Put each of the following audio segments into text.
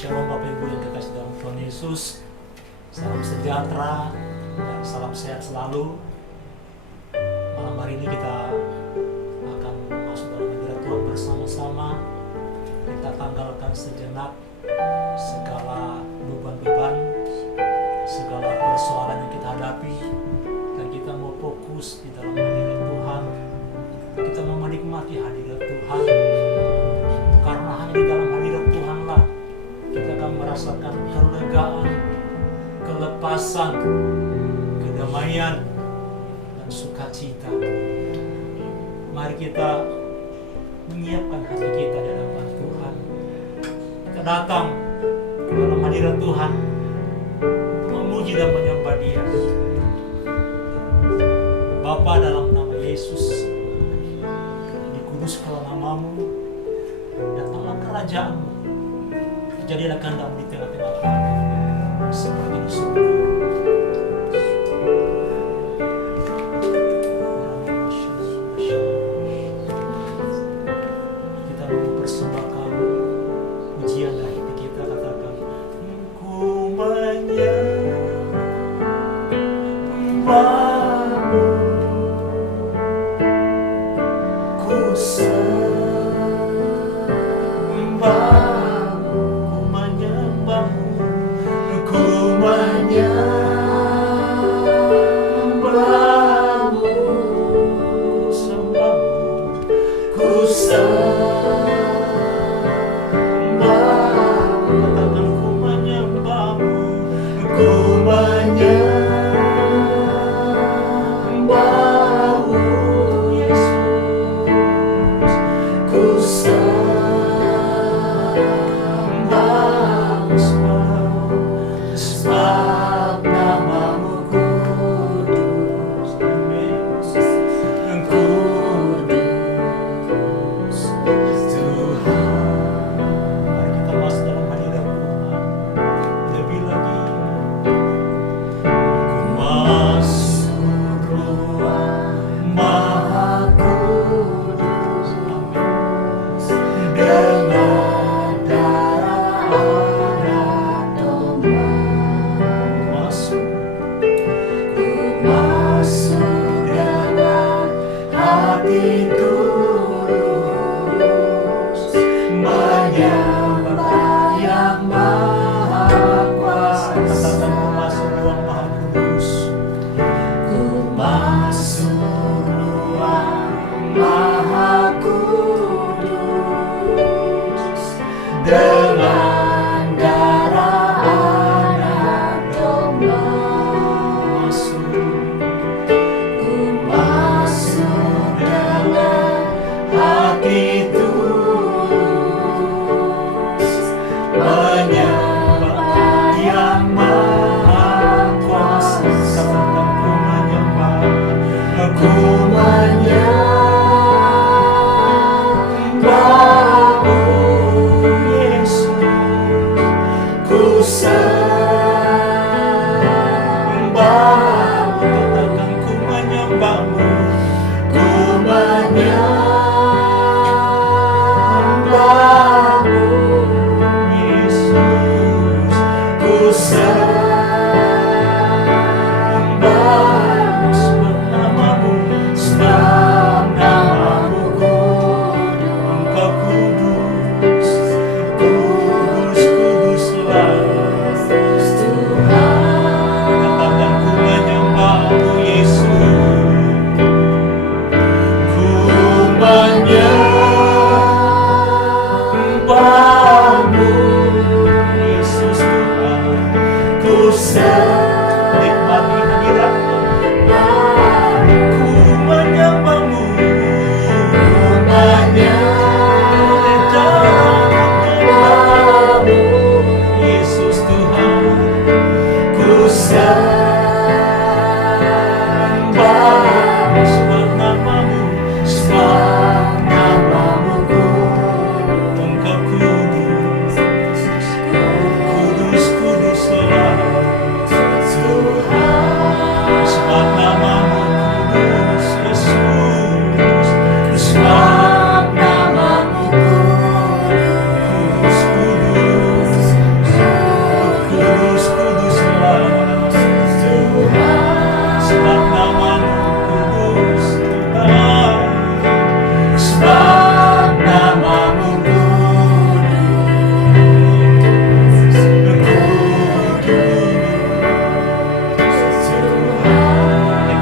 Shalom Bapak Ibu yang dikasih dalam Tuhan Yesus. Salam sejahtera dan salam sehat selalu. Malam hari ini kita akan masuk dalam hadirat Tuhan bersama-sama. Kita tanggalkan sejenak segala beban-beban, segala persoalan yang kita hadapi, dan kita mau fokus di dalam hadirat Tuhan. Kita mau menikmati hadirat Tuhan, karena hanya di dalam hadirat Tuhanlah kita akan merasakan kelegaan, kelepasan, kedamaian, dan sukacita. Mari kita menyiapkan hati kita di hadapan Tuhan. Kita datang ke dalam hadirat Tuhan, memuji dan menyembah Dia. Bapa, dalam nama Yesus, dikuduskanlah namamu, datanglah kerajaanmu, jadilah kehendakmu di tengah-tengah kami, seperti di surga. Kita mau mempersembahkan pujian dari hati kita, katakan, ku menyembahmu, ku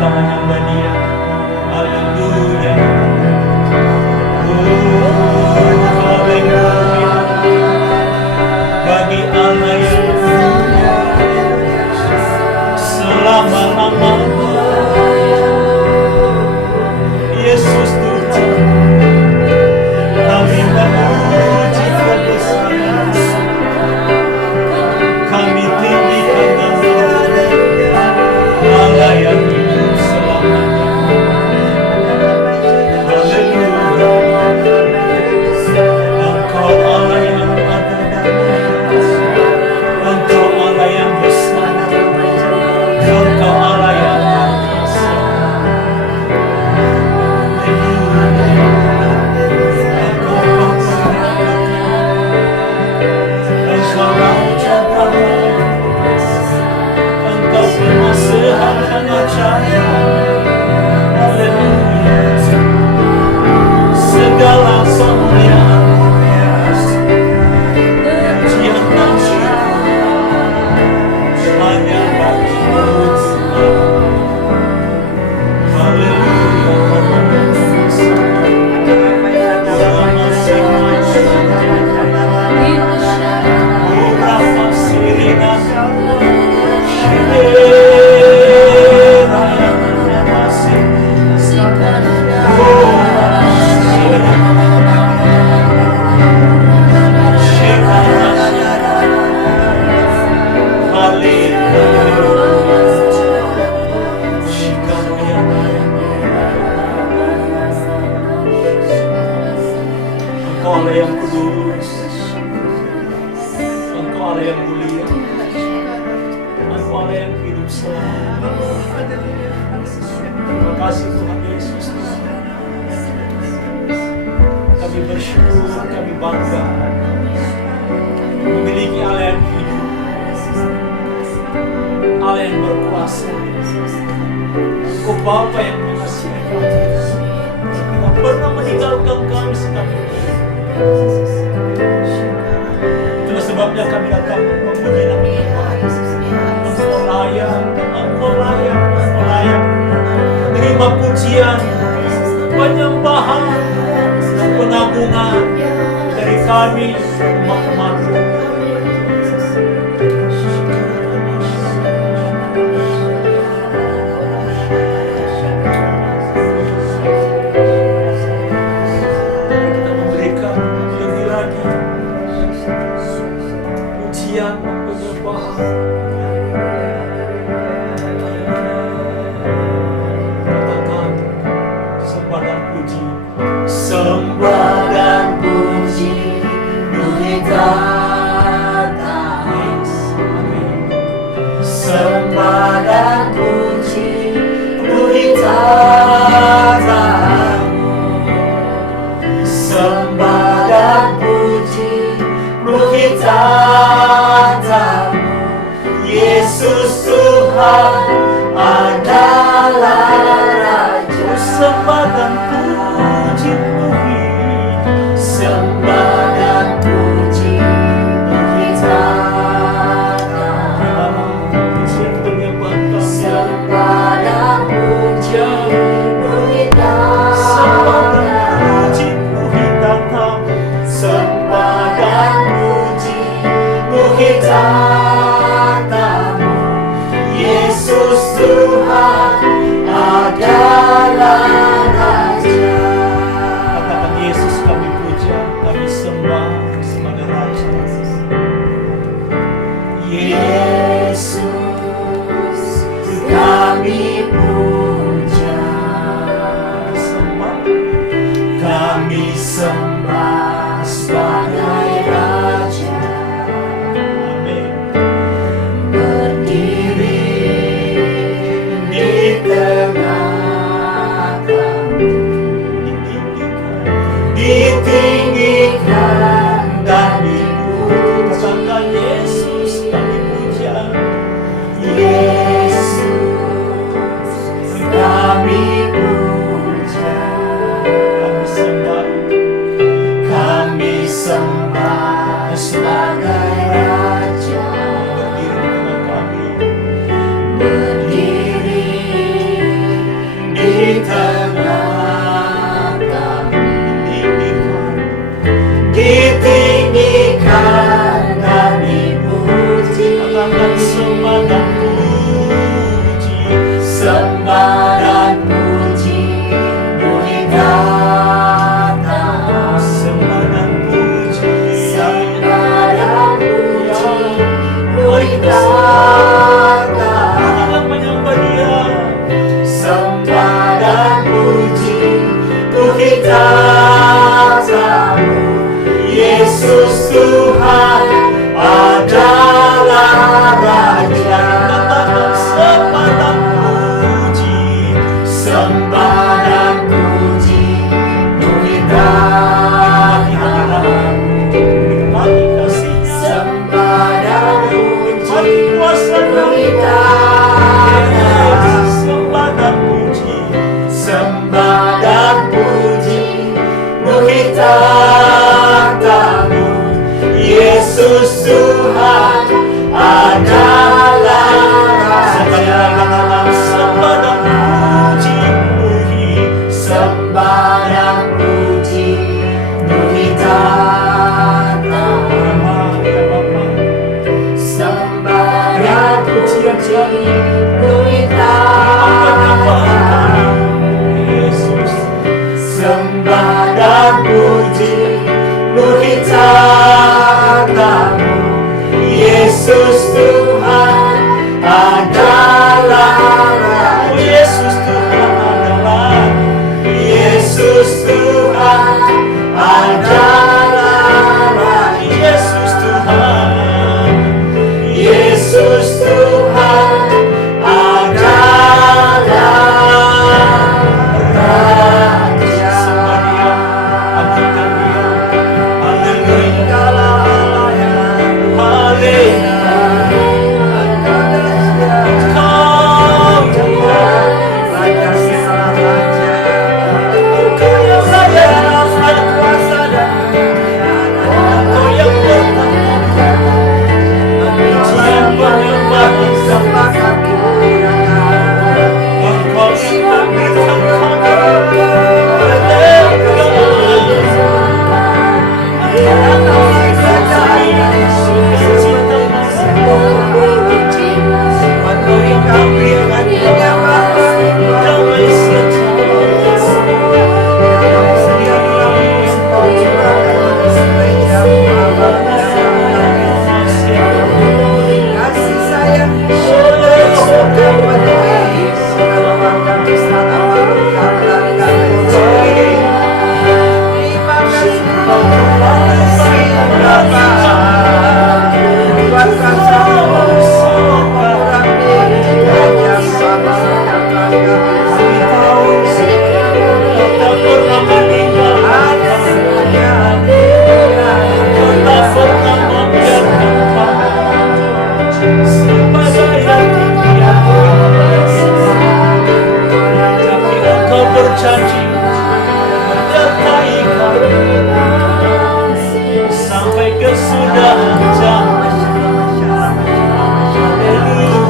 menyembah Dia. Haleluya. Haleluya. Bagi Allah yang selama-lamanya Yesus Tuhan, kami memuji kebesaran, kami tinggikan nama Allah yang hidup selamanya. Haleluya. Engkau Allah yang ada dan Engkau Allah yang besar, Engkau Allah yang berkuasa. Engkau Bapa, Engkau Raja Damai, Engkau penasehat yang ajaib. Haleluya. Segala kemuliaan, pujian dan syukur hanya bagi-Mu Tuhan. Haleluya. Engkau Allah yang kudus, Engkau Allah yang mulia, Engkau Allah yang hidup selamanya. Terima kasih Tuhan Yesus. Kami bersyukur, kami bangga memiliki Allah yang hidup, Allah yang berkuasa. Engkau Bapa yang mengasihi kami, tidak pernah meninggalkan kami sekali. Itulah sebabnya kami datang memuji nama Tuhan. Engkau layak, Engkau layak, Engkau layak menerima pujian, penyembahan, dan pengagungan dari kami umat-Mu. Kita memberikan lebih lagi pujian, penyembahan. Katakan sembah dan puji, sembah dan puji tatamu. Yesus Tuhan adalah Raja. Katakan sembah dan puji, Sembah dan puji kita nikmati kasih-Nya, sembah dan puji nikmati kuasa-Nya. kita Sembah dan puji, sembah dan puji kita tamu. Yesus Tuhan adalah Raja. sembah dan puji puji, Sembah dan puji kita tamu. Sembah dan puji kita Yesus. sembah dan puji kita tamu. Yesus Tuhan adalah Raja. Yesus Tuhan adalah, Yesus Tuhan adalah Raja. Yesus Tuhan, Yesus Tuhan adalah Raja. sembah Dia, agung-agung Dia. Haleluya, haleluya. Kau yang layak, kuasa dan Kau yang bertata, pujian penyembahan sembah. Engkau yang memberikan kami berjanji menyertai kami sampai kesudahan zaman. Haleluya.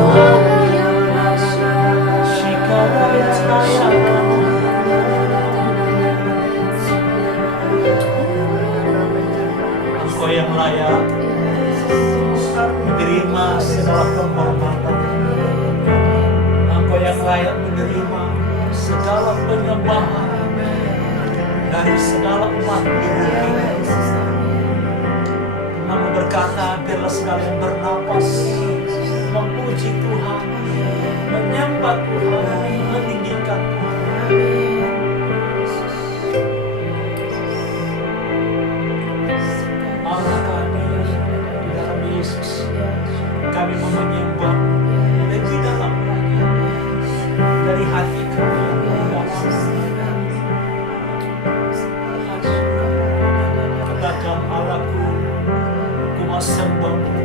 Engkau yang layak menerima segala penghormatan. Engkau yang layak menerima segala penyembahan dari segala umat ini. Kamu berkata, biarlah segala yang bernapas memuji Tuhan, menyembah Tuhan, meninggikan Tuhan. Allah kami di dalam Yesus, kami mau menyembah lebih dalam lagi dari hati kami yang dalam. Katakan, Allahku, ku mau sembah-Mu.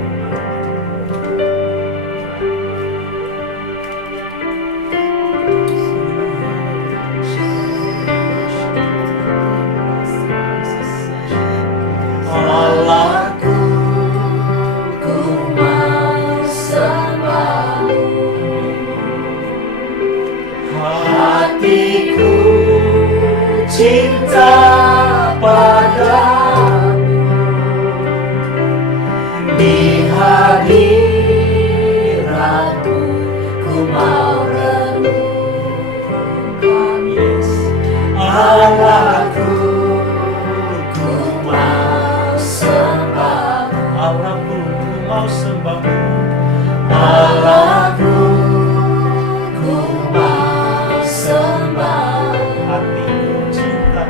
Allahku, ku mau sembah-Mu. Hatiku cinta padamu. Di hadirat-Mu ku mau renungkan. Allahku, ku mau sembah-Mu. Allahku, ku mau sembah-Mu. Allahku, ku mau sembah-Mu. Hatiku cinta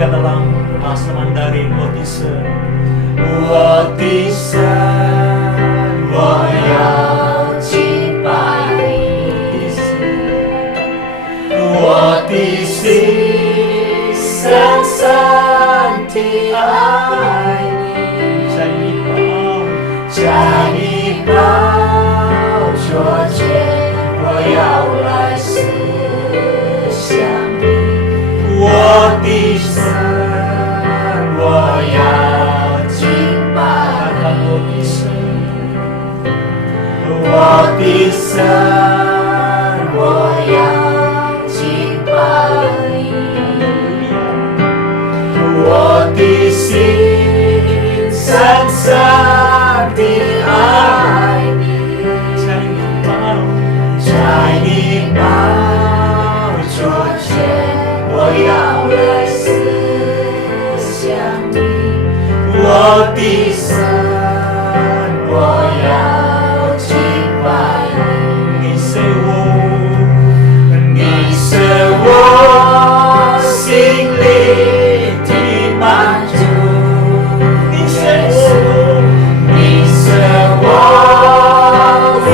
katakan dalam bahasa Mandarin, Wotise. 我的神，我要敬拜你，我的心深深地爱你，在你宝座前，我要来思想你，我的神，我要敬拜你，我的神，我要敬拜你，我的心深深地爱你，在你宝座前，我要来思想你，我的神，我要敬拜你，你是我心里的满足，你是我唯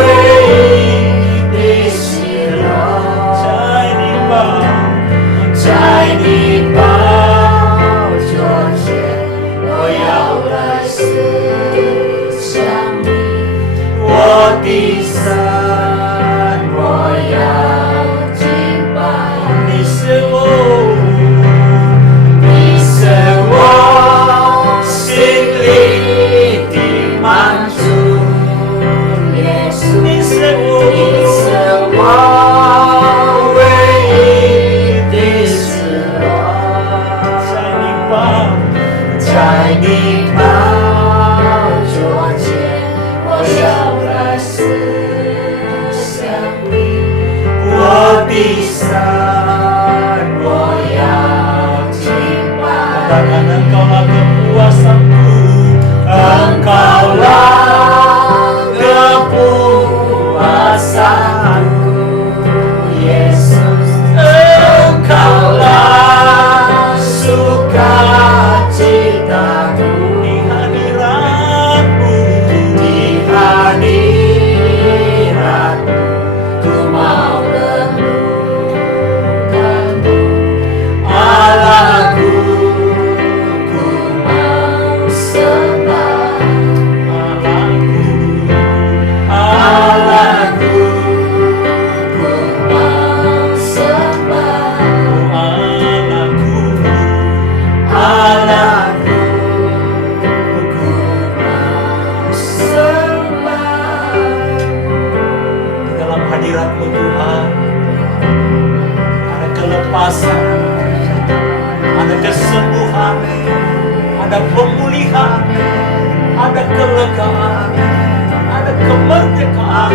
一的喜乐，在你宝座前，我要来思想你，我的神，我要敬拜你，你是我心里的满足，耶稣，你是我唯一的喜乐，在你宝座前，我要来思想你，我的神，我要敬拜你，engkaulah kepuasanku, Yesus, engkaulah sukacitaku, di hadiratmu, ku mau renungkanmu, Allahku, ku mau sembah, Allahku, ku mau sembah, Allahku, ku mau sembah. Di dalam hadirat-Mu Tuhan ada kelepasan, ada kesembuhan, ada pemulihan, ada kelegaan, ada kemerdekaan.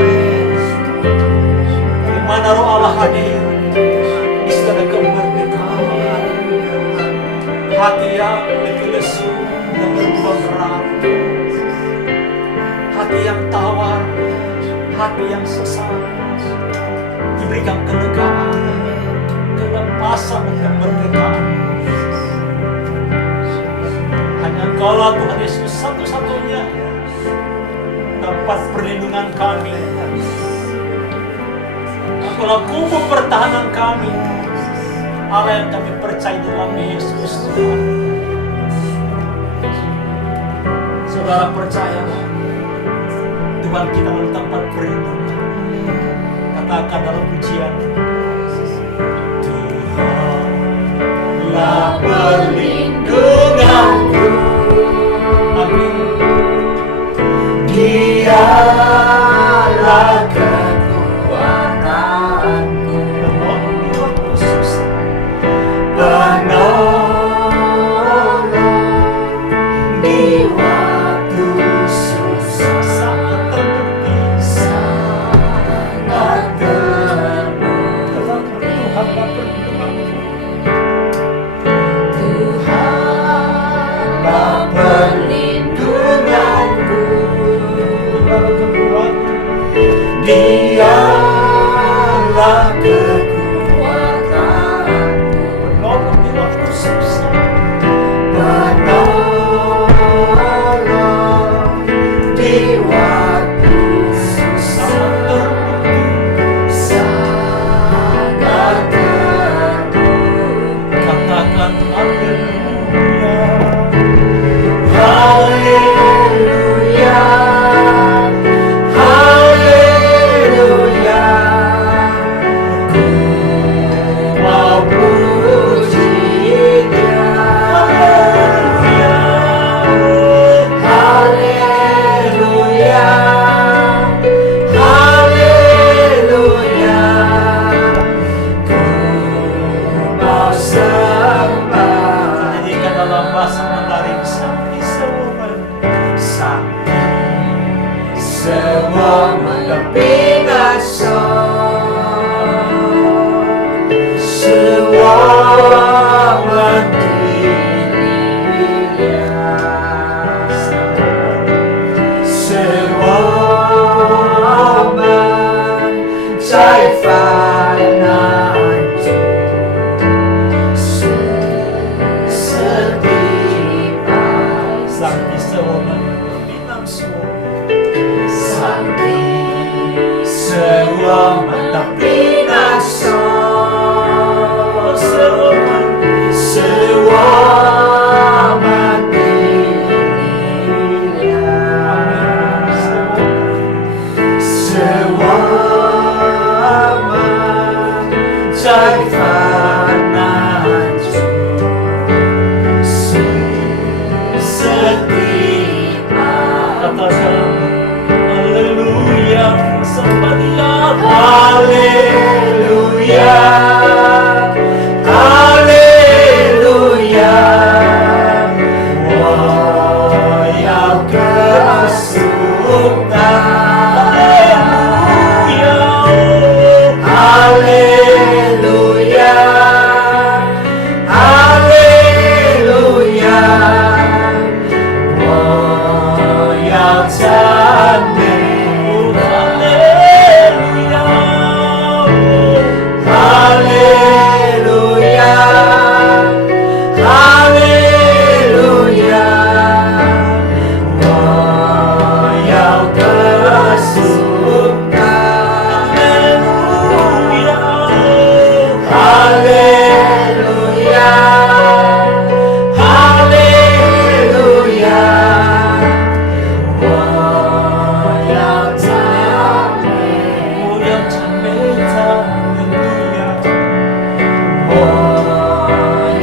Di mana Roh Allah hadir, di situ ada kemerdekaan. Hati yang letih lesu dan berbuah berat, hati yang tawar, hati yang sesat, diberikan kelegaan, kelepasan dan kemerdekaan. Hanya Engkaulah Tuhan Yesus satu-satunya tempat perlindungan kami. Engkaulah kubu pertahanan kami, Allah yang kami percaya dalam Yesus Tuhan. Saudara percaya Tuhan kita adalah tempat perlindungan. Katakan dalam pujian, Tuhanlah perlindunganku, amin. Dialah kekuatanku, penolong di waktu susah, sangat terbukti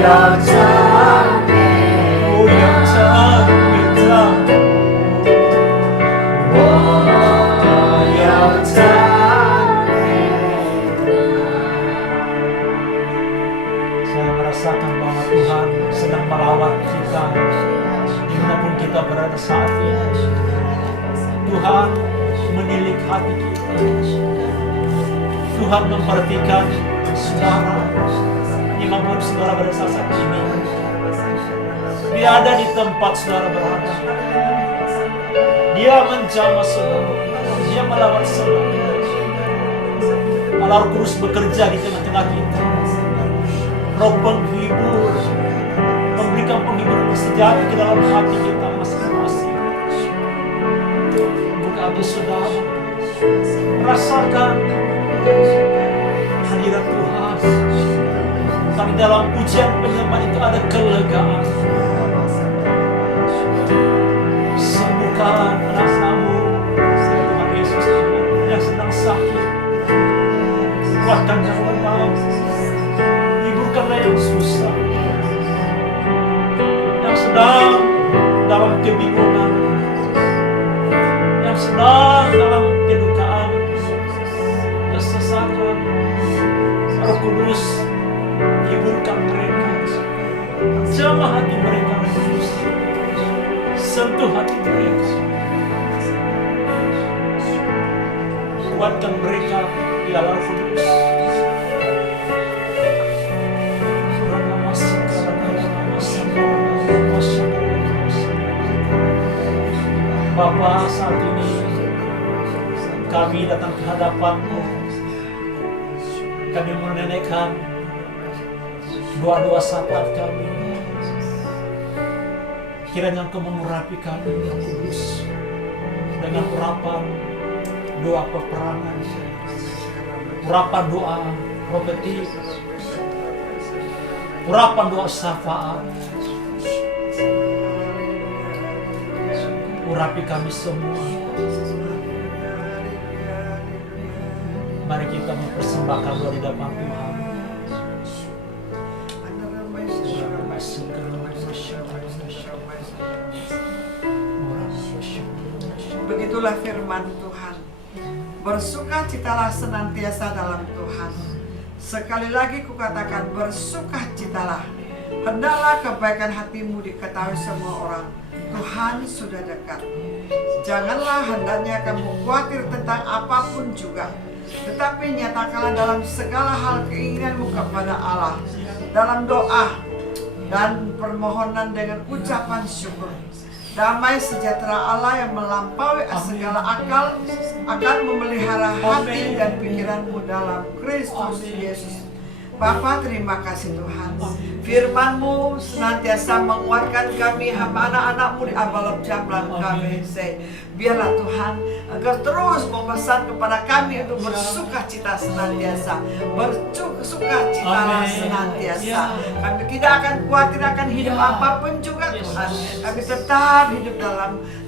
Saya merasakan bahwa Tuhan sedang melawat kita dimanapun kita berada saat ini. Tuhan menilik hati kita. Tuhan memperhatikan saudara dimanapun saudara berada saat ini. Dia ada di tempat saudara berada. Dia menjamah saudara. Dia melawat saudara. Allah Roh Kudus bekerja di tengah-tengah kita. Roh penghibur, memberikan penghiburan sejati ke dalam hati kita masing-masing. Buka hati saudara, rasakan hadirat Tuhan. Tapi dalam pujian penyembahan itu ada kelegaan. Sembuhkan anak-anakmu, Tuhan Yesus yang sedang sakit. Kuatkan yang lemah. Hiburkanlah yang susah, yang sedang dalam kebingungan, yang sedang dalam kedukaan, kesesakan. Roh Kudus, hiburkan mereka, jamah hati mereka, Roh Kudus, sentuh hati mereka, kuatkan mereka di dalam Roh Kudus. Bapa, saat ini kami datang ke hadapan-Mu. Kami menunaikan doa-doa syafaat kami. Kiranya Engkau mengurapi kami, Roh Kudus, dengan urapan doa peperangan, urapan doa profetik, urapan doa syafaat. Urapi kami semua. Mari kita mempersembahkan doa di depan Tuhan. Begitulah firman Tuhan. Bersukacitalah senantiasa dalam Tuhan. Sekali lagi kukatakan, bersukacitalah. Hendaklah kebaikan hatimu diketahui semua orang. Tuhan sudah dekat. Janganlah hendaknya kamu khawatir tentang apapun juga, tetapi nyatakanlah dalam segala hal keinginanmu kepada Allah, dalam doa dan permohonan dengan ucapan syukur. Damai sejahtera Allah yang melampaui segala akal akan memelihara hati dan pikiranmu dalam Kristus Yesus. Bapa, terima kasih Tuhan. Firman-Mu senantiasa menguatkan kami, hamba anak-anak-Mu di abalab jablan kami. Biarlah Tuhan Engkau terus memesan kepada kami untuk bersukacita senantiasa. Bersukacitalah senantiasa. Kami tidak akan khawatir akan hidup apapun juga Tuhan. Kami tetap hidup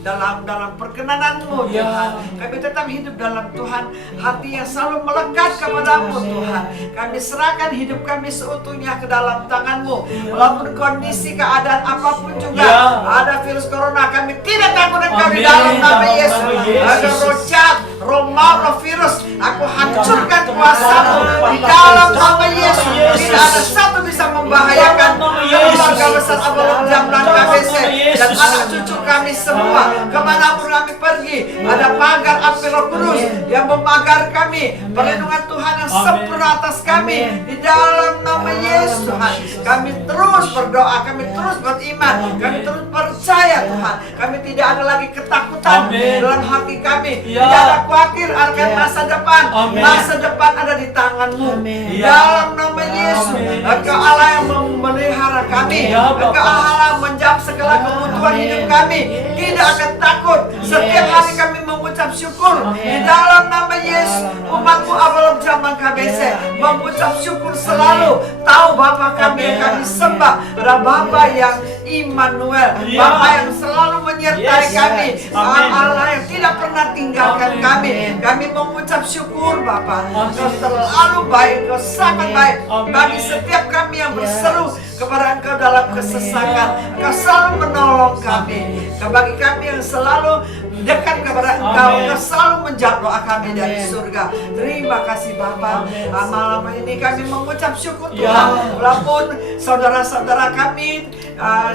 dalam perkenanan-Mu Tuhan. Kami tetap hidup dalam Tuhan, hati yang selalu melekat kepadamu Tuhan. Kami serahkan hidup kami seutuhnya ke dalam tangan-Mu. Walaupun kondisi keadaan apapun juga, ada virus corona, kami tidak takut Engkau di dalam nama Yesus. Ada roh jahat, roh maut, roh virus, aku hancurkan kuasa-Mu di dalam nama Yesus. Tidak ada satu bisa membahayakan keluarga besar Abalok Jamlan KBC dan anak cucu kami semua. Kemanapun kami pergi, ada pagar api Roh Kudus yang memagar kami. Perlindungan Tuhan yang sempurna atas kami di dalam nama Yesus Tuhan. Kami terus berdoa, kami terus beriman, kami terus percaya Tuhan. Kami tidak ada lagi ketakutan dalam hati kami. Tidak ada khawatir akan masa depan. Masa depan ada di tangan-Mu. Dalam nama Yesus, Engkau Allah yang memelihara kami. Engkau Allah yang menjawab segala kebutuhan hidup kami. Tidak akan takut. Setiap hari kami mengucap syukur di dalam nama Yesus. Umatmu Abalom Jambang KBC mengucap syukur selalu. Tahu Bapa kami yang kami sembah adalah Bapa yang Immanuel, Bapa yang selalu menyertai kami, Allah yang tidak pernah tinggalkan kami. Kami mengucap syukur Bapa, Engkau selalu baik, Engkau sangat baik bagi setiap kami yang berseru kepada Engkau dalam kesesakan. Engkau selalu menolong kami. Bagi kami yang selalu dekat kepada Engkau, Engkau selalu menjawab doa kami dari surga. Terima kasih Bapa. Malam ini kami mengucap syukur Tuhan. Walaupun saudara-saudara kami,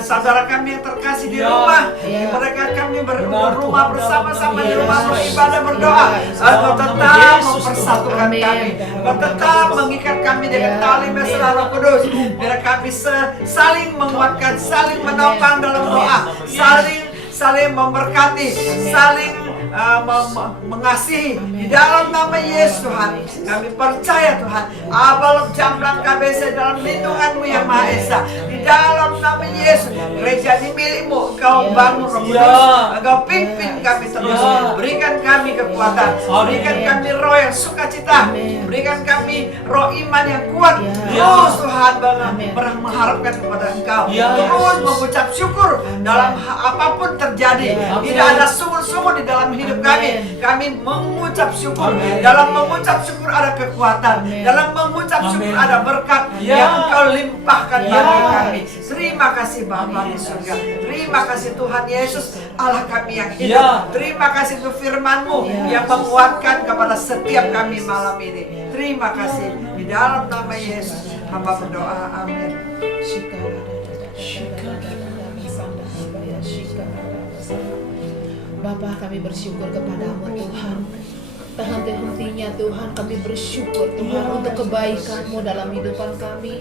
saudara kami yang terkasih di rumah, mereka kami berumah bersama-sama di rumah beribadah berdoa. Engkau tetap mempersatukan kami. Engkau tetap mengikat kami dengan tali mesra Roh Kudus. Biar kami saling menguatkan, saling menopang dalam doa, saling memberkati, saling mengasihi di dalam nama Yesus Tuhan. Kami percaya Tuhan, Abalom Jamblang KBC dalam lindungan-Mu yang Maha Esa. Di dalam nama Yesus, gereja ini milik-Mu. Engkau bangun Roh Kudus, Engkau pimpin kami terus. Berikan kami kekuatan, berikan kami roh yang sukacita, berikan kami roh iman yang kuat. Terus Tuhan mengharapkan kepada Engkau, terus mengucap syukur dalam apapun terjadi. Tidak ada sumur-sumur di dalam hidup kami. Kami mengucap syukur. Dalam mengucap syukur ada kekuatan. Dalam mengucap syukur ada berkat yang Engkau limpahkan bagi kami. Terima kasih Bapa di surga. Terima kasih Tuhan Yesus, Allah kami yang hidup. Terima kasih untuk firman-Mu yang menguatkan kepada setiap kami malam ini. Terima kasih. Di dalam nama Yesus hamba berdoa. Amin. Bapa, kami bersyukur kepadamu Tuhan. Tak henti-hentinya Tuhan kami bersyukur Tuhan untuk kebaikan-Mu dalam hidupan kami.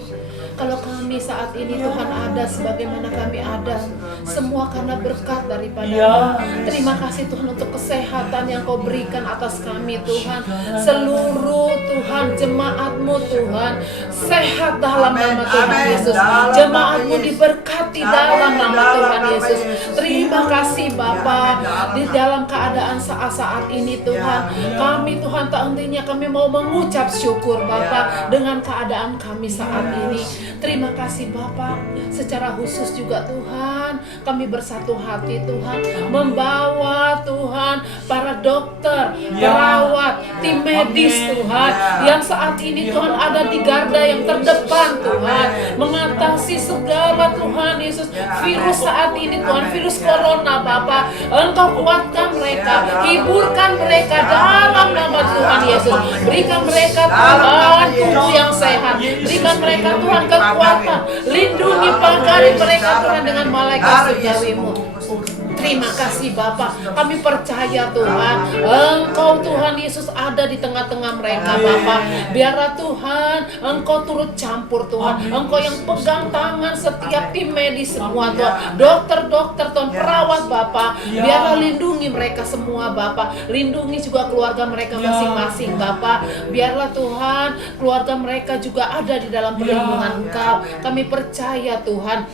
Kalau kami saat ini Tuhan ada sebagaimana kami ada, semua karena berkat daripada-Mu. Terima kasih Tuhan untuk kesehatan yang Kau berikan atas kami Tuhan. Seluruh Tuhan jemaat-Mu Tuhan sehat dalam nama Tuhan Yesus. Jemaat-Mu diberkati dalam nama Tuhan Yesus. Terima kasih Bapa. Di dalam keadaan saat-saat ini Tuhan, kami Tuhan tak hentinya kami mau mengucap syukur Bapa dengan keadaan kami saat ini. Terima kasih Bapa. Secara khusus juga Tuhan, kami bersatu hati Tuhan, membawa Tuhan para dokter, perawat, tim medis Tuhan, yang saat ini Tuhan ada di garda yang terdepan Tuhan, mengatasi segala Tuhan Yesus virus saat ini Tuhan, virus corona Bapa. Engkau kuatkan mereka, hiburkan mereka dalam nama Tuhan Yesus. Berikan mereka Tuhan tubuh yang sehat, berikan mereka Tuhan kekuatan, lindungi pagari mereka Tuhan dengan malaikat surgawi-Mu. Terima kasih Bapa. Kami percaya Tuhan, Engkau Tuhan Yesus ada di tengah-tengah mereka Bapa. Biarlah Tuhan Engkau turut campur Tuhan. Engkau yang pegang tangan setiap tim medis semua Tuhan, dokter-dokter Tuhan, perawat Bapa. Biarlah lindungi mereka semua Bapa. Lindungi juga keluarga mereka masing-masing Bapa. Biarlah Tuhan keluarga mereka juga ada di dalam perlindungan Engkau. Kami percaya Tuhan,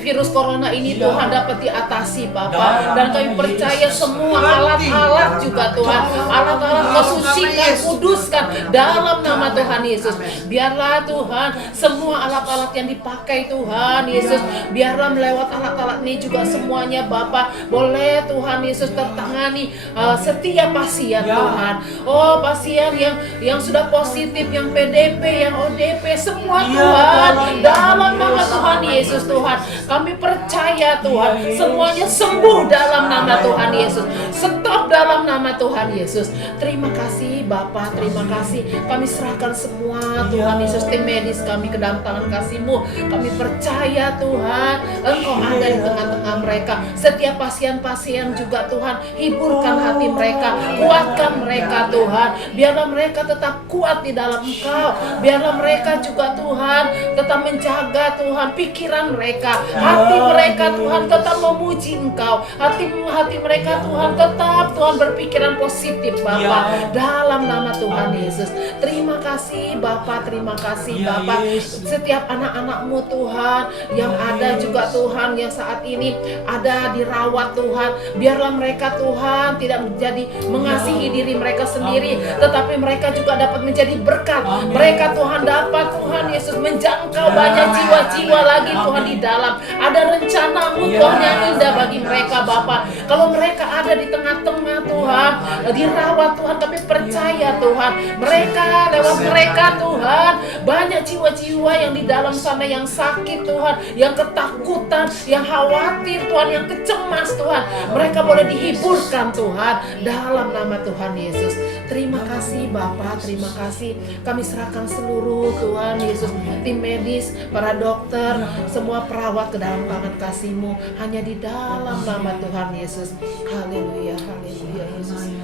virus corona ini Tuhan dapat diatasi Bapa. Dan kami percaya semua alat-alat juga Tuhan, alat-alat Kau sucikan, kuduskan dalam nama Tuhan Yesus. Biarlah Tuhan semua alat-alat yang dipakai Tuhan Yesus, biarlah melewat alat-alat ini juga semuanya Bapa. Boleh Tuhan Yesus tertangani setiap pasien Tuhan. Oh, pasien yang sudah positif, yang PDP, yang ODP, semua Tuhan dalam nama Tuhan Yesus Tuhan. Kami percaya Tuhan semuanya sembuh dalam nama Tuhan Yesus. Stop dalam nama Tuhan Yesus. Terima kasih Bapa, terima kasih. Kami serahkan semua Tuhan Yesus, tim medis kami ke dalam tangan kasih-Mu. Kami percaya Tuhan Engkau ada di tengah-tengah mereka. Setiap pasien-pasien juga Tuhan, hiburkan hati mereka, kuatkan mereka Tuhan. Biarlah mereka tetap kuat di dalam Engkau. Biarlah mereka juga Tuhan tetap menjaga Tuhan pikiran mereka, hati mereka Tuhan tetap memuji Engkau, hati mereka Tuhan tetap Tuhan berpikiran positif Bapa, dalam nama Tuhan Yesus. Terima kasih Bapa, terima kasih Bapa. Setiap anak-anak-Mu Tuhan yang ada juga Tuhan yang saat ini ada dirawat Tuhan, biarlah mereka Tuhan tidak menjadi mengasihi diri mereka sendiri, tetapi mereka juga dapat menjadi berkat. Mereka Tuhan dapat Tuhan Yesus menjangkau banyak jiwa-jiwa lagi Tuhan di dalam. Ada rencana-Mu Tuhan yang indah bagi mereka Bapa. Kalau mereka ada di tengah-tengah Tuhan, dirawat Tuhan, tapi percaya Tuhan, mereka lewat mereka Tuhan, banyak jiwa-jiwa yang di dalam sana yang sakit Tuhan, yang ketakutan, yang khawatir Tuhan, yang kecemas Tuhan, mereka boleh dihiburkan Tuhan dalam nama Tuhan Yesus. Terima kasih Bapa, terima kasih. Kami serahkan seluruh Tuhan Yesus, tim medis, para dokter, semua perawat ke dalam tangan kasih-Mu, hanya di dalam nama Tuhan Yesus. Haleluya, haleluya Yesus.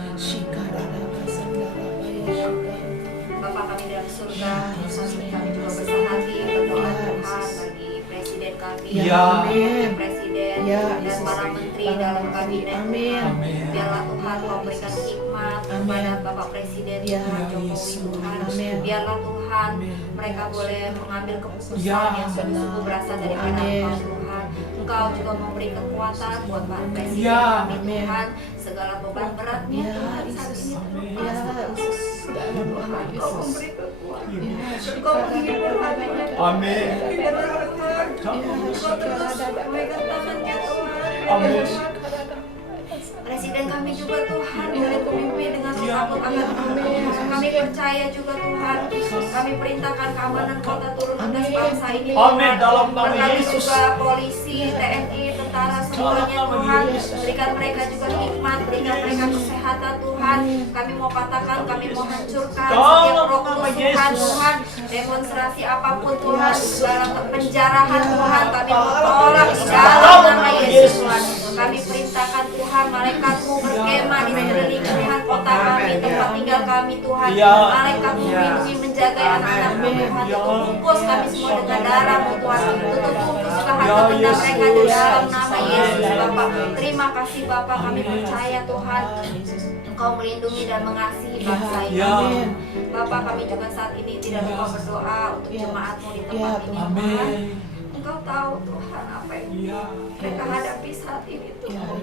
Bapak kami dalam surga, kami juga besar hati berdoa Tuhan bagi presiden kami, presiden dan para menteri dalam kabinet Tuhan. Biarlah Tuhan Kau berikan hikmat kepada Bapak Presiden Tuhan Jokowi Tuhan. Biarlah Tuhan mereka boleh mengambil keputusan yang sungguh berasal daripada Engkau Tuhan. Engkau juga memberi kekuatan buat Pak Presiden kami Tuhan. Segala beban beratnya Tuhan saat ini Engkau memberi kekuatan. Engkau menghibur hatinya. Amin. Engkau terus memegang tangannya Tuhan. Presiden kami juga Tuhan boleh pemimpin dengan takut akan Tuhan. Kami percaya juga Tuhan. Kami perintahkan keamanan kota turun atas bangsa ini. Amin. Dalam nama Berkati Yesus. juga polisi, TNI, tentara semuanya Tuhan. Berikan mereka juga hikmat, berikan mereka kesehatan Tuhan. Kami mau katakan, kami mau hancurkan setiap roh kerusuhan Tuhan. Demonstrasi apapun Tuhan, segala penjarahan Tuhan, kami mau tolak di dalam nama Yesus Tuhan. Kami perintahkan Tuhan, malaikat-Mu berkemah di sekeliling Tuhan kota kami, tempat tinggal kami Tuhan. Malaikat-Mu melindungi menjaga anak-anak-Mu Tuhan. Tutup bungkus kami semua dengan darah-Mu Tuhan. Tutup bungkus juga harta benda mereka di dalam nama Yesus Bapak. Terima kasih Bapak, kami percaya Tuhan Engkau melindungi dan mengasihi bangsa ini. Bapak, kami juga saat ini tidak lupa berdoa untuk jemaat-Mu di tempat ini Tuhan. Engkau tahu Tuhan apa yang mereka hadapi saat ini Tuhan.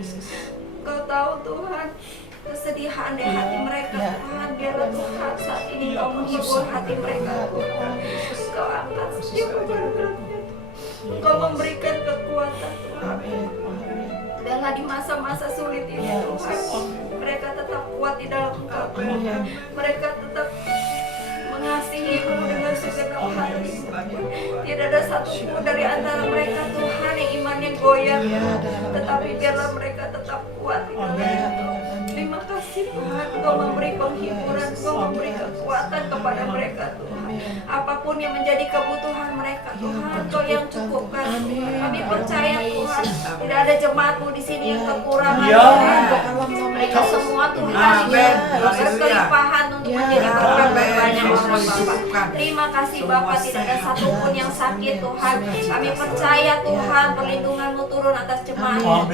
Engkau tahu Tuhan kesedihan di hati mereka Tuhan. Biarlah Tuhan saat ini Engkau menghibur hati mereka Tuhan. Engkau angkat setiap beban-bebannya. Engkau memberikan kekuatan Tuhan. Biarlah di masa-masa sulit ini Tuhan, mereka tetap kuat di dalam Engkau Tuhan. Mereka tetap mengasihi-Mu dengan segenap hati. Tidak ada satupun dari antara mereka Tuhan yang imannya goyah, tetapi biarlah mereka tetap kuat di dalam Engkau. Terima kasih Tuhan, Engkau memberi penghiburan, Engkau memberi kekuatan kepada mereka Tuhan. Apapun yang menjadi kebutuhan mereka Tuhan, Engkau yang cukupkan Tuhan. Kami percaya Tuhan, tidak ada jemaat-Mu di sini yang kekurangan Tuhan. Mereka semua Tuhan berkelimpahan untuk menjadi berkat bagi banyak orang Bapak. Terima kasih Bapak, tidak ada satupun yang sakit Tuhan. Kami percaya Tuhan, perlindungan-Mu turun atas jemaat.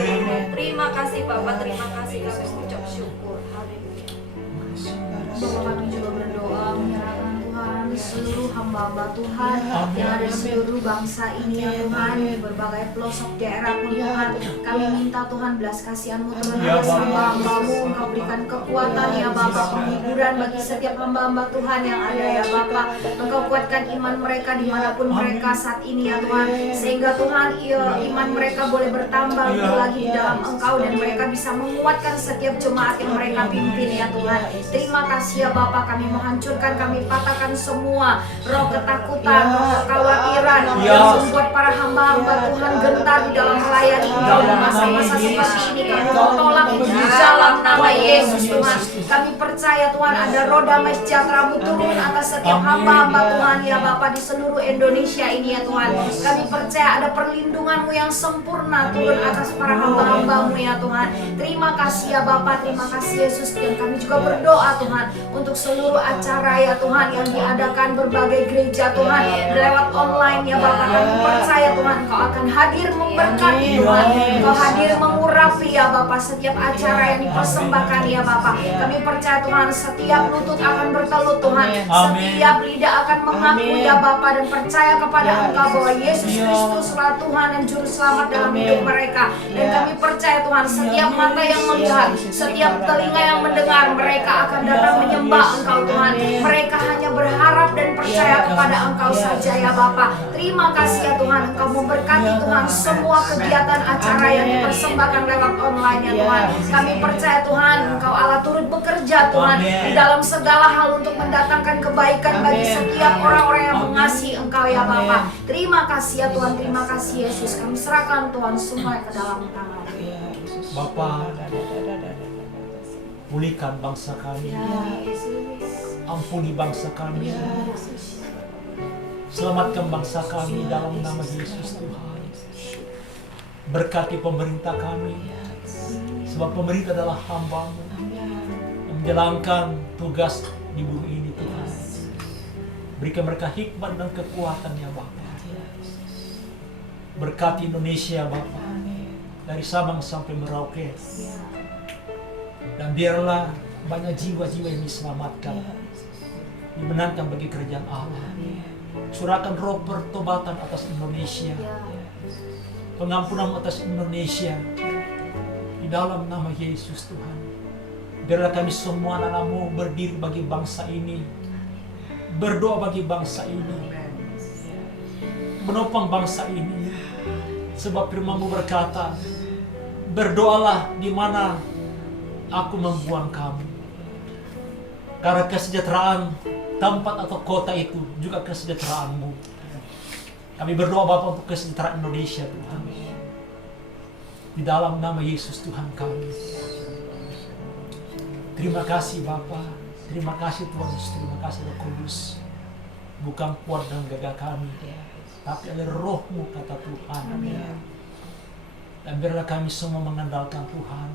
Terima kasih Bapak, terima kasih, kami mengucap syukur. Haleluya. Bapak, kami juga berdoa menyerahkan Tuhan seluruh hamba-hamba Tuhan yang ada di seluruh bangsa ini ya Tuhan, di berbagai pelosok daerah pun Tuhan. Kami minta Tuhan belas kasihan-Mu turun atas hamba-hamba-Mu. Engkau berikan kekuatan ya Bapak, penghiburan bagi setiap hamba-hamba Tuhan yang ada ya Bapak. Engkau kuatkan iman mereka dimanapun mereka saat ini ya Tuhan, sehingga Tuhan iman mereka boleh bertambah lebih lagi di dalam Engkau, dan mereka bisa menguatkan setiap jemaat yang mereka pimpin ya Tuhan. Terima kasih ya Bapak, kami menghancurkan, kami patahkan semua roh ketakutan, roh kekhawatiran yang membuat para para hamba-hamba Tuhan gentar di dalam melayani Engkau di masa-masa seperti ini. Kau tolak di dalam nama Yesus Tuhan. Kami percaya Tuhan ada roda sejahtera-Mu turun atas setiap hamba-hamba Tuhan ya Bapa di seluruh Indonesia ini ya Tuhan. Kami percaya ada perlindungan-Mu yang sempurna turun atas para hamba-hamba-Mu ya Tuhan. Terima kasih ya Bapa, terima kasih Yesus. Dan kami juga berdoa Tuhan untuk seluruh acara ya Tuhan yang diadakan berbagai gereja Tuhan lewat online ya Bapa. Kami percaya Tuhan Kau akan hadir memberkati Tuhan. Kau hadir mengurapi ya Bapa setiap acara yang dipersembahkan ya Bapa. Kami percaya Tuhan setiap lutut akan bertelut Tuhan. Setiap lidah akan mengaku ya Bapa dan percaya kepada Engkau bahwa Yesus Kristuslah Tuhan dan Juru Selamat dalam hidup mereka. Dan kami percaya Tuhan setiap mata yang melihat, setiap telinga yang mendengar, mereka akan datang menyembah Engkau Tuhan. Mereka hanya berharap dan percaya kepada Engkau saja ya Bapa. Terima kasih ya Tuhan, Engkau memberkati Tuhan semua kegiatan acara yang dipersembahkan lewat online ya Tuhan. Kami percaya Tuhan Engkau Allah turut bekerja Tuhan di dalam segala hal untuk mendatangkan kebaikan bagi setiap orang-orang yang mengasihi Engkau ya Bapa. Terima kasih ya Tuhan, terima kasih Yesus. Kami serahkan Tuhan semua ke dalam tangan Bapa, pulihkan bangsa kami, ampuni bangsa kami, selamatkan bangsa kami dalam nama Yesus Tuhan. Berkati pemerintah kami, sebab pemerintah adalah hamba-Mu yang menjalankan tugas di bumi ini Tuhan. Berikan mereka hikmat dan kekuatan ya Bapa. Berkati Indonesia Bapa, dari Sabang sampai Merauke. Dan biarlah banyak jiwa-jiwa yang diselamatkan, dimenangkan bagi kerajaan Allah. Curahkan roh pertobatan atas Indonesia, pengampunan atas Indonesia, di dalam nama Yesus Tuhan. Biarlah kami semua anak-Mu berdiri bagi bangsa ini, berdoa bagi bangsa ini, menopang bangsa ini. Sebab firman-Mu berkata, berdoalah di mana aku membuang kamu. Karena kesejahteraan tempat atau kota itu juga kesejahteraan-Mu. Kami berdoa Bapa untuk kesejahteraan Indonesia Tuhan. Di dalam nama Yesus Tuhan kami. Terima kasih Bapa, terima kasih Tuhan Yesus, terima kasih Roh Kudus. Bukan kuat dan gagah kami, tapi adalah Roh-Mu kata Tuhan. Dan biarlah kami semua mengandalkan Tuhan.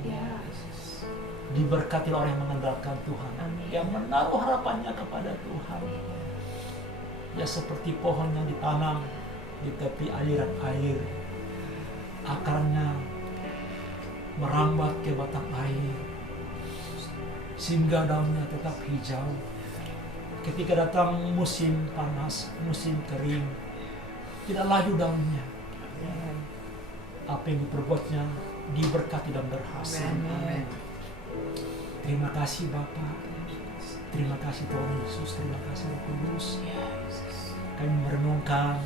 Diberkati orang yang mengandalkan Tuhan, yang menaruh harapannya kepada Tuhan. Ya seperti pohon yang ditanam di tepi aliran air, akarnya merambat ke batang air, sehingga daunnya tetap hijau. Ketika datang musim panas, musim kering, tidak layu daunnya. Apa yang diperbuatnya diberkati dan berhasil. Terima kasih Bapa, terima kasih Tuhan Yesus, terima kasih Roh Kudus. Kami merenungkan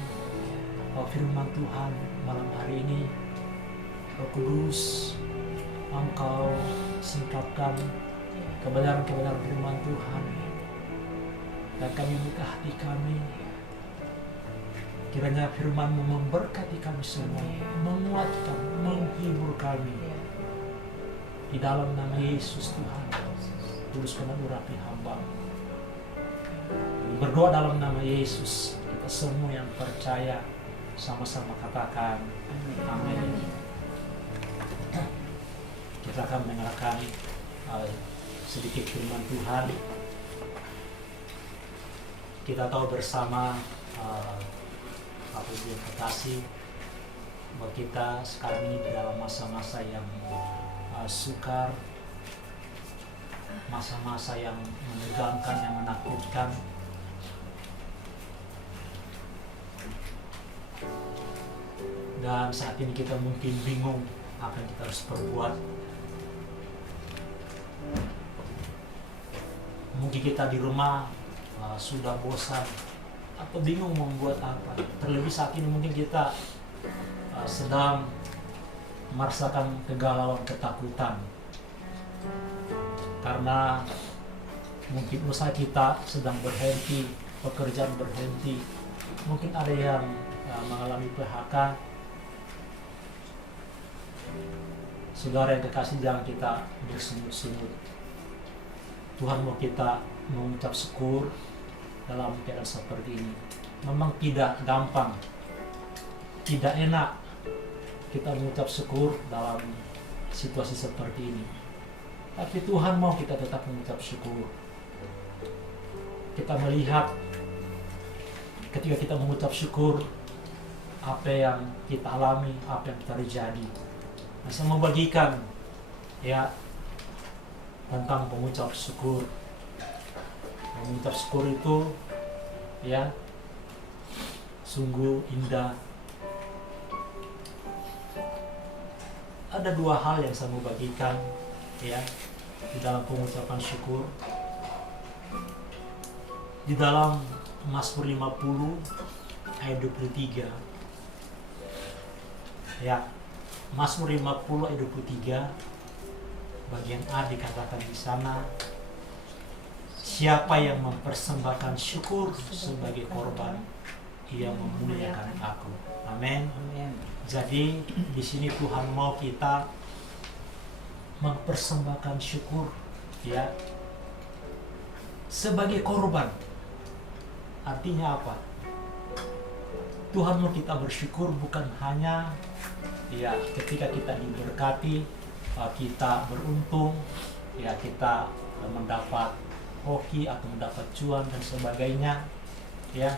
firman Tuhan malam hari ini. Roh Kudus, Engkau singkapkan kebenaran-kebenaran firman Tuhan, dan kami buka hati kami. Kiranya firman-Mu memberkati kami semua, menguatkan, menghibur kami. Di dalam nama Yesus Tuhan, tuluskan urapi hamba. Berdoa dalam nama Yesus, kita semua yang percaya sama-sama katakan amin. Kita akan mendengarkan sedikit firman Tuhan. Kita tahu bersama apa itu yang terkasih bahwa kita sekarang ini dalam masa-masa yang sukar, masa-masa yang menegangkan, yang menakutkan. Dan saat ini kita mungkin bingung apa yang kita harus perbuat. Mungkin kita di rumah sudah bosan atau bingung membuat apa. Terlebih saat ini mungkin kita sedang merasakan kegalauan, ketakutan, karena mungkin usaha kita sedang berhenti, pekerjaan berhenti, mungkin ada yang mengalami di PHK. Saudara yang kekasih, jangan kita bersungut-sungut. Tuhan mau kita mengucap syukur dalam keadaan seperti ini. Memang tidak gampang, tidak enak kita mengucap syukur dalam situasi seperti ini. Tapi Tuhan mau kita tetap mengucap syukur. Kita melihat ketika kita mengucap syukur, apa yang kita alami, apa yang terjadi. Nah, saya mau bagikan ya tentang pengucap syukur. Mengucap syukur itu ya sungguh indah. Ada dua hal yang saya mau bagikan ya di dalam pengucapan syukur. Di dalam Mazmur 50 ayat 23. Ya, Mazmur 50 ayat 23 bagian A dikatakan di sana, siapa yang mempersembahkan syukur sebagai korban, ia memuliakan aku. Amin. Jadi di sini Tuhan mau kita mempersembahkan syukur ya sebagai korban. Artinya apa? Tuhan mau kita bersyukur bukan hanya ya ketika kita diberkati, kita beruntung, ya kita mendapat hoki atau mendapat cuan dan sebagainya, ya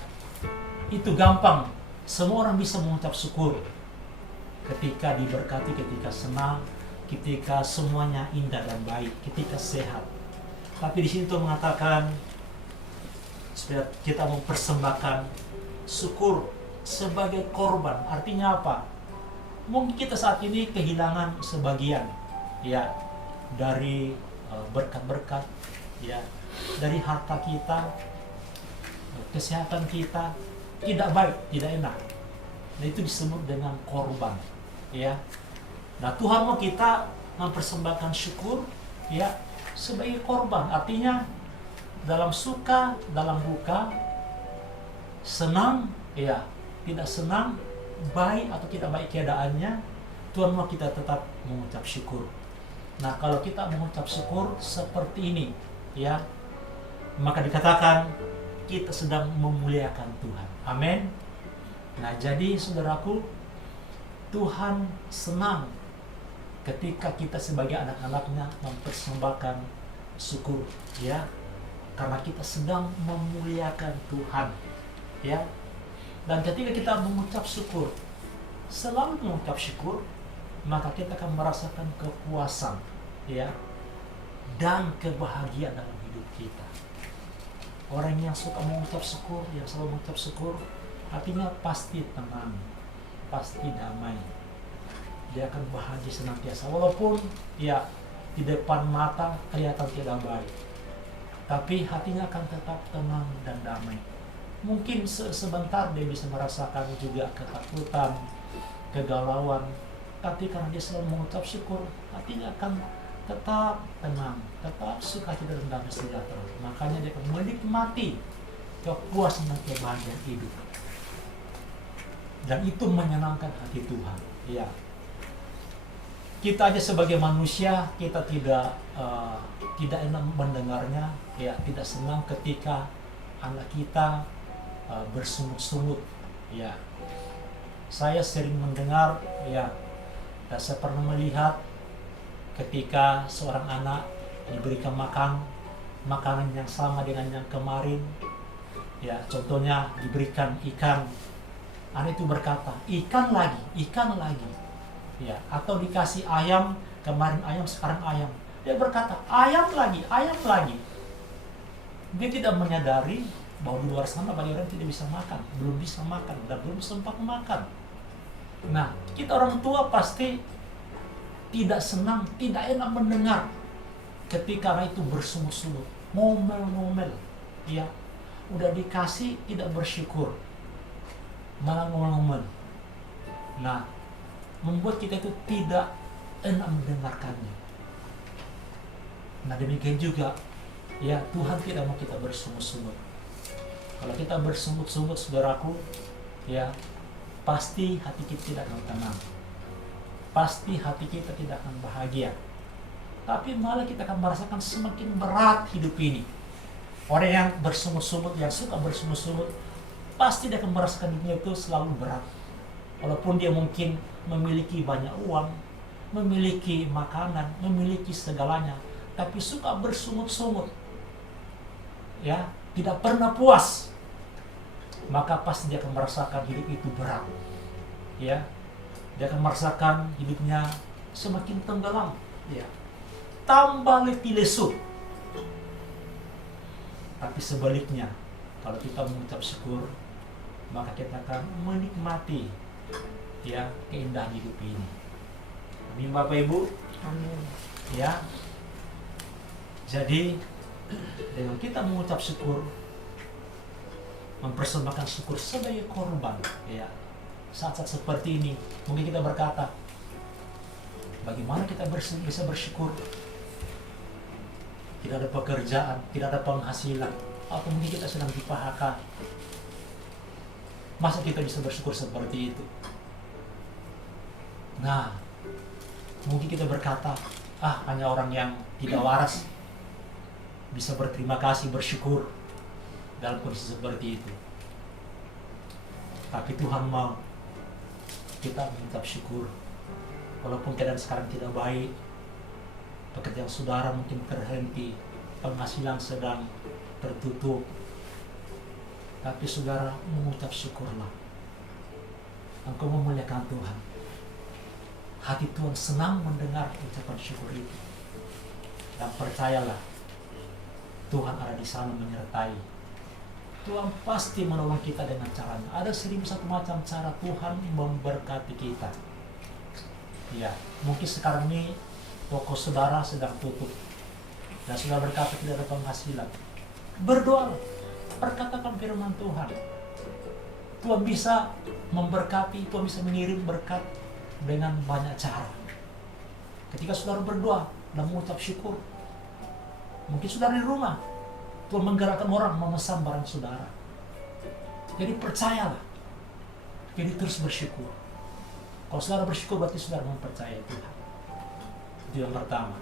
itu gampang. Semua orang bisa mengucap syukur ketika diberkati, ketika senang, ketika semuanya indah dan baik, ketika sehat. Tapi di sini Tuhan mengatakan supaya kita mempersembahkan syukur sebagai korban. Artinya apa? Mungkin kita saat ini kehilangan sebagian ya dari berkat-berkat ya, dari harta kita, kesehatan kita tidak baik, tidak enak. Nah, itu disebut dengan korban ya. Nah, Tuhan mau kita mempersembahkan syukur ya sebagai korban. Artinya dalam suka, dalam duka, senang ya, tidak senang, baik atau tidak baik keadaannya, Tuhan mau kita tetap mengucap syukur. Nah, kalau kita mengucap syukur seperti ini ya, maka dikatakan kita sedang memuliakan Tuhan. Amin. Nah, jadi saudaraku, Tuhan senang ketika kita sebagai anak-anaknya mempersembahkan syukur ya, karena kita sedang memuliakan Tuhan ya. Dan ketika kita mengucap syukur, selalu mengucap syukur, maka kita akan merasakan kepuasan ya dan kebahagiaan dalam hidup kita. Orang yang suka mengucap syukur, yang selalu mengucap syukur, artinya pasti tenang, pasti damai. Dia akan bahagia senantiasa, walaupun ya di depan mata kelihatan tidak baik, tapi hatinya akan tetap tenang dan damai. Mungkin sebentar dia bisa merasakan juga ketakutan, kegalauan, tapi karena dia selalu mengucap syukur, hatinya akan tetap tenang, tetap sukacita dan damai sejahtera. Makanya dia akan menikmati kepuasan dan kebahagiaan hidup. Dan itu menyenangkan hati Tuhan. Ya, kita aja sebagai manusia, kita tidak enak mendengarnya, ya tidak senang ketika anak kita bersungut-sungut. Ya, saya sering mendengar, ya, dan saya pernah melihat ketika seorang anak diberikan makanan yang sama dengan yang kemarin. Ya, contohnya diberikan ikan, anak itu berkata, ikan lagi. Ya, atau dikasih ayam, kemarin ayam, sekarang ayam. Dia berkata, ayam lagi. Dia tidak menyadari bahwa di luar sana banyak orang tidak bisa makan, belum bisa makan, dan belum sempat makan. Nah, kita orang tua pasti tidak senang, tidak enak mendengar ketika anak itu bersungut-sungut, ngomel-ngomel. Ya, udah dikasih tidak bersyukur, malah ngomel-ngomel. Nah, membuat kita itu tidak enak mendengarkannya. Nah, demikian juga ya, Tuhan tidak mau kita bersungut-sungut. Kalau kita bersungut-sungut, saudaraku, ya pasti hati kita tidak akan tenang. Pasti hati kita tidak akan bahagia. Tapi malah kita akan merasakan semakin berat hidup ini. Orang yang bersungut-sungut, yang suka bersungut-sungut, pasti dia akan merasakan dunia itu selalu berat. Walaupun dia mungkin memiliki banyak uang, memiliki makanan, memiliki segalanya, tapi suka bersungut-sungut, ya, tidak pernah puas, maka pasti dia akan merasakan hidup itu berat, ya. Dia akan merasakan hidupnya semakin tenggelam, ya, tambah letih lesu. Tapi sebaliknya, kalau kita mengucap syukur, maka kita akan menikmati, ya, keindahan hidup ini. Amin, Bapak Ibu. Amin. Ya. Jadi dengan kita mengucap syukur, mempersembahkan syukur sebagai korban, ya. Saat-saat seperti ini, mungkin kita berkata, bagaimana kita bisa bersyukur? Tidak ada pekerjaan, tidak ada penghasilan, atau mungkin kita sedang di PHK. Masa kita bisa bersyukur seperti itu? Nah, mungkin kita berkata, hanya orang yang tidak waras bisa berterima kasih, bersyukur dalam kondisi seperti itu. Tapi Tuhan mau kita mengucap syukur, walaupun keadaan sekarang tidak baik, pekerjaan saudara mungkin terhenti, penghasilan sedang tertutup, tapi saudara mengucap syukurlah. Engkau memuliakan Tuhan. Hati Tuhan senang mendengar ucapan syukur itu. Dan percayalah, Tuhan ada di sana menyertai. Tuhan pasti menolong kita dengan caranya. Ada 1001 macam cara Tuhan memberkati kita. Ya, mungkin sekarang ini toko saudara sedang tutup dan saudara berkata tidak ada penghasilan. Berdoa, perkatakan firman Tuhan. Tuhan bisa memberkati, Tuhan bisa mengirim berkat dengan banyak cara. Ketika saudara berdoa dan mengucap syukur, mungkin saudara di rumah, Tuhan menggerakkan orang memesan barang saudara. Jadi percayalah, jadi terus bersyukur. Kalau saudara bersyukur berarti saudara mempercayai Tuhan. Itu yang pertama.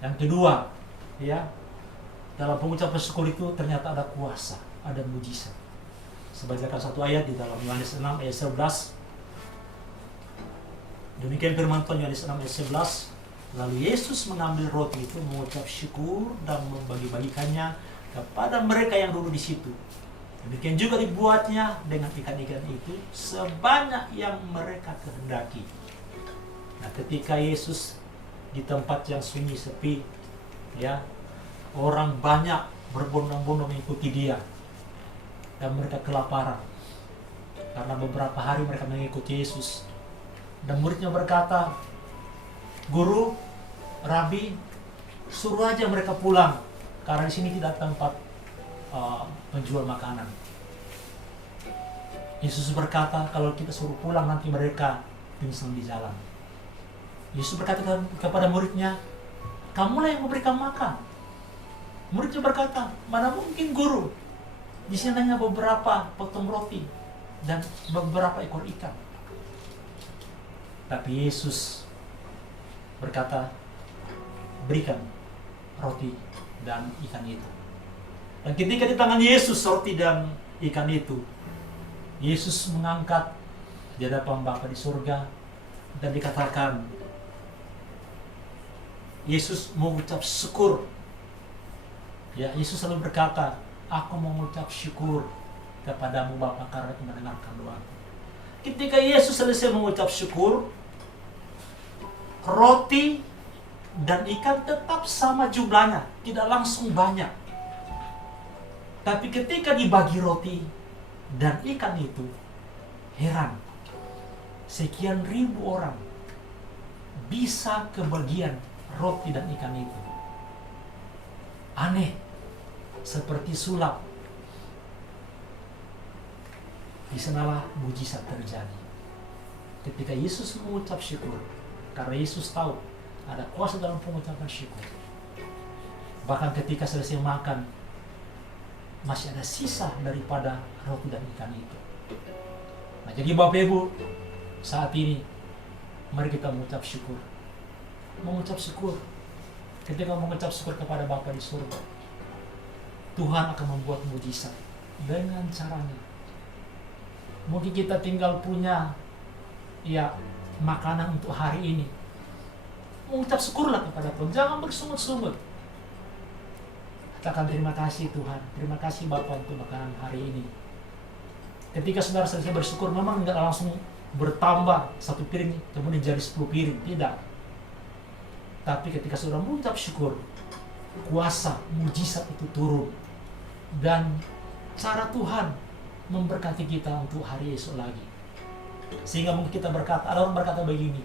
Yang kedua, ya, dalam pengucapan syukur itu ternyata ada kuasa, ada mujizat. Sebagian satu ayat di dalam Yohanes 6 ayat 11. Demikian firman Tuhan, Yohanes 6 ayat 11. Lalu Yesus mengambil roti itu, mengucap syukur dan membagi-bagikannya kepada mereka yang duduk di situ. Demikian juga dibuatnya dengan ikan-ikan itu sebanyak yang mereka kehendaki. Nah, ketika Yesus di tempat yang sunyi sepi, ya, orang banyak berbondong-bondong mengikuti dia, dan mereka kelaparan karena beberapa hari mereka mengikuti Yesus. Dan muridnya berkata, Guru, Rabi, suruh aja mereka pulang karena di sini tidak tempat penjual makanan. Yesus berkata, kalau kita suruh pulang nanti mereka pingsan di jalan. Yesus berkata kepada muridnya, kamulah yang memberikan makan. Muridnya berkata, mana mungkin Guru, di sini hanya beberapa potong roti dan beberapa ekor ikan. Tapi Yesus berkata, berikan roti dan ikan itu. Dan ketika di tangan Yesus roti dan ikan itu, Yesus mengangkat di hadapan Bapa di surga dan dikatakan, Yesus mengucap syukur. Ya, Yesus selalu berkata, aku mengucap syukur kepadamu Bapa karena Engkau mendengarkan doaku. Ketika Yesus selesai mengucap syukur, roti dan ikan tetap sama jumlahnya, tidak langsung banyak. Tapi ketika dibagi roti dan ikan itu, heran, sekian ribu orang bisa kebagian roti dan ikan itu. Aneh, seperti sulap. Di sanalah mujizat terjadi. Ketika Yesus mengucap syukur, karena Yesus tahu ada kuasa dalam pengucapan syukur. Bahkan ketika selesai makan, masih ada sisa daripada roti dan ikan itu. Nah, jadi Bapak Ibu, saat ini mari kita mengucap syukur. Mengucap syukur. Ketika mengucap syukur kepada Bapa di surga, Tuhan akan membuat mujizat dengan caranya. Mungkin kita tinggal punya makanan untuk hari ini. Mengucap syukurlah kepada Tuhan, jangan bersungut-sungut. Katakan terima kasih Tuhan, terima kasih Bapa untuk makanan hari ini. Ketika saudara selesai bersyukur, memang tidak langsung bertambah 1 piring kemudian jadi 10 piring, tidak. Tapi ketika saudara mengucap syukur, kuasa mujizat itu turun, dan cara Tuhan memberkati kita untuk hari esok lagi. Sehingga mungkin kita berkata, ada orang berkata begini,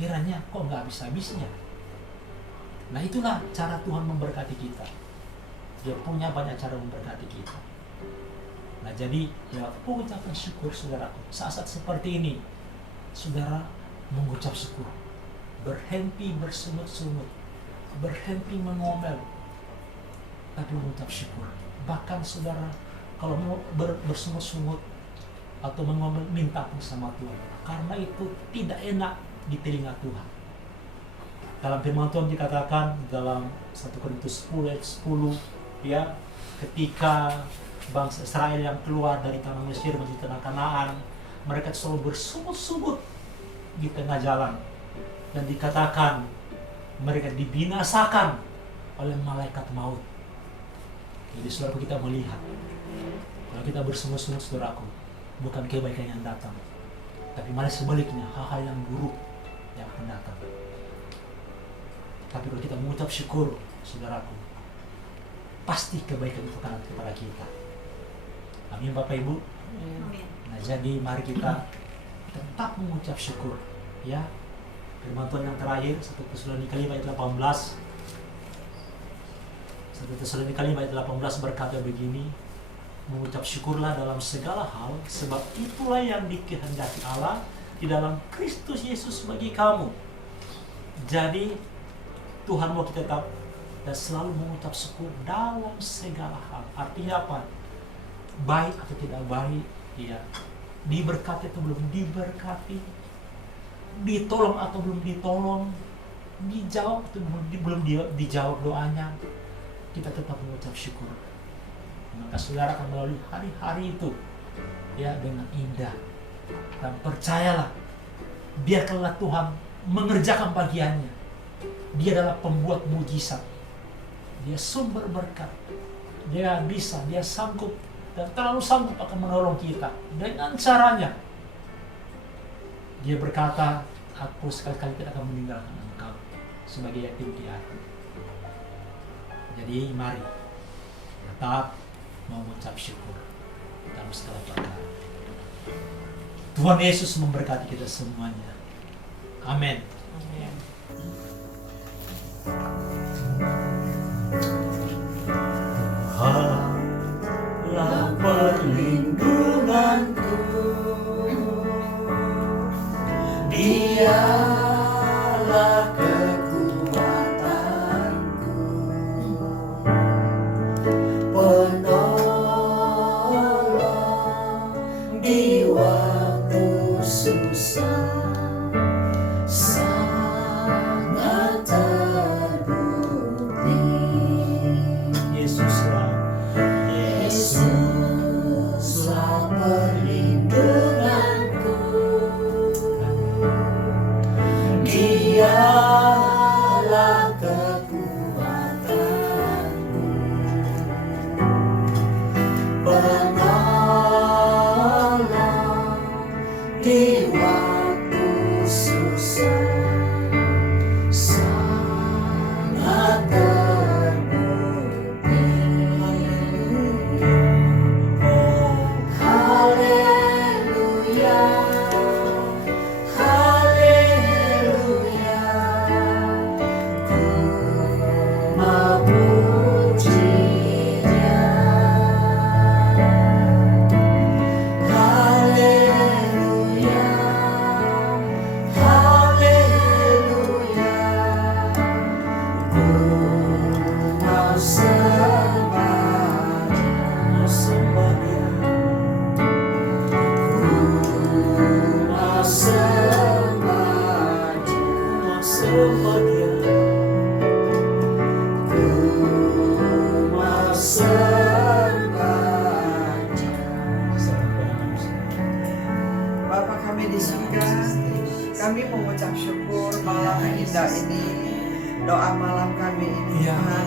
kiranya kok nggak habis-habisnya. Nah, itulah cara Tuhan memberkati kita. Dia punya banyak cara memberkati kita. Nah, jadi mengucapkan syukur saudaraku. Saat-saat seperti ini, saudara mengucap syukur. Berhenti bersungut-sungut, berhenti mengomel, tapi mengucap syukur. Bahkan saudara, kalau mau bersungut-sungut atau mengomel, minta pun sama Tuhan. Karena itu tidak enak di telinga Tuhan. Dalam firman Tuhan dikatakan dalam 1 Korintus 10, ketika bangsa Israel yang keluar dari tanah Mesir menuju tanah Kanaan, mereka selalu bersungut-sungut di tengah jalan, dan dikatakan mereka dibinasakan oleh malaikat maut. Jadi saudaraku, kita melihat kalau kita bersungut-sungut, saudaraku, bukan kebaikan yang datang, tapi malah sebaliknya, hal-hal yang buruk yang akan datang. Tapi kalau kita mengucap syukur, saudaraku, pasti kebaikan itu akan datang kepada kita. Amin Bapak Ibu. Nah, jadi mari kita tetap mengucap syukur, ya. Firman Tuhan yang terakhir, 1 Tesalonika 5 ayat 18. 1 Tesalonika 5 ayat 18 berkata begini, mengucap syukurlah dalam segala hal, sebab itulah yang dikehendaki Allah di dalam Kristus Yesus bagi kamu. Jadi Tuhan mau kita tetap dan selalu mengucap syukur dalam segala hal. Artinya apa? Baik atau tidak baik, ya. Diberkati atau belum diberkati, ditolong atau belum ditolong, dijawab atau belum dijawab doanya, kita tetap mengucap syukur. Maka saudara akan melalui hari-hari itu, ya, dengan indah. Dan percayalah, biarkanlah Tuhan mengerjakan bagiannya. Dia adalah pembuat mujizat. Dia sumber berkat. Dia bisa, dia sanggup, dan terlalu sanggup akan menolong kita dengan caranya. Dia berkata, aku sekali-kali tidak akan meninggalkan engkau sebagai yatim piatu. Jadi mari tetap mengucap syukur dalam segala perkara. Tuhan Yesus memberkati kita semuanya. Amin. Tuhanlah perlindunganku, Dialah kekuatanku, penolong di waktu susah, sangat terbukti. Yesuslah perlindunganku, Dialah kekuatanku, penolong di waktu susah, sangat terbukti. Haleluya, haleluya, ku memujinya. Haleluya, haleluya, di surga, kami mengucap syukur malam indah ini, doa malam kami ini Tuhan,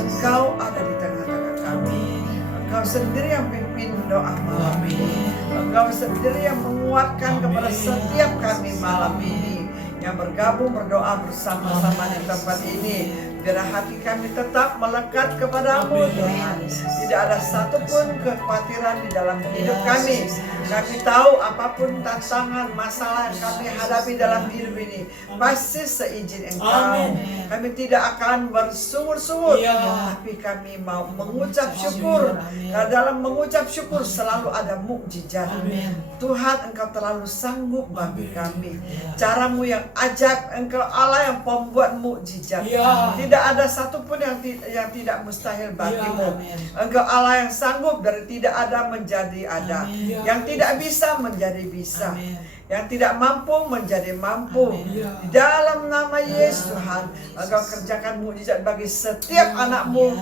Engkau ada di tengah-tengah kami. Engkau sendiri yang pimpin doa malam ini. Engkau sendiri yang menguatkan kepada setiap kami malam ini yang bergabung berdoa bersama-sama di tempat ini. Biar hati kami tetap melekat kepadamu Tuhan. Tidak ada satupun kekhawatiran di dalam hidup kami. Kami tahu apapun tantangan, masalah yang kami hadapi dalam hidup ini pasti seizin Engkau. Kami tidak akan bersungut-sungut, tapi kami mau mengucap syukur. Karena dalam mengucap syukur selalu ada mukjizat. Tuhan, Engkau terlalu sanggup bagi kami. Caramu yang ajaib, Engkau Allah yang pembuat mukjizat. Tidak ada satupun yang tidak mustahil bagimu. Engkau Allah yang sanggup dari tidak ada menjadi ada. Yang tidak bisa menjadi bisa. Yang tidak mampu menjadi mampu. Di dalam nama Yesus Tuhan, Engkau kerjakan mukjizat bagi setiap anakmu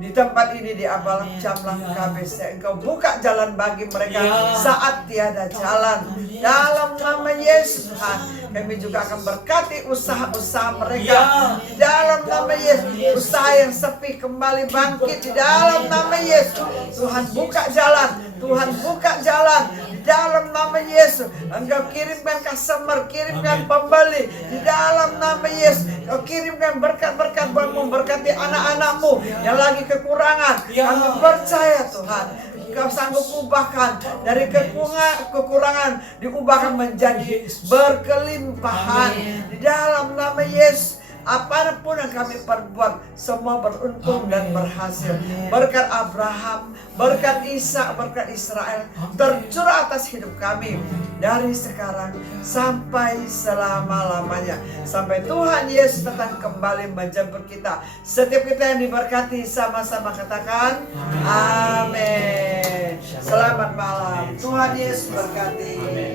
di tempat ini di Abalam Jamlang KBC. Engkau buka jalan bagi mereka saat tiada jalan. Dalam nama Yesus Tuhan, kami juga akan berkati usaha-usaha mereka. Di dalam nama Yesus, usaha yang sepi kembali bangkit. Di dalam nama Yesus, Tuhan buka jalan. Tuhan buka jalan. Di dalam nama Yesus, Engkau kirimkan customer, kirimkan pembeli. Di dalam nama Yesus, Engkau kirimkan berkat-berkat buat memberkati anak-anakmu yang lagi kekurangan. Kami percaya Tuhan, Engkau sanggup ubahkan dari kekurangan diubahkan menjadi berkelimpahan. Di dalam nama Yesus, apapun yang kami perbuat semua beruntung dan berhasil. Berkat Abraham, berkat Ishak, berkat Israel tercurah atas hidup kami dari sekarang sampai selama-lamanya, sampai Tuhan Yesus datang kembali menjemput kita. Setiap kita yang diberkati sama-sama katakan amin. Selamat malam. Tuhan Yesus berkati.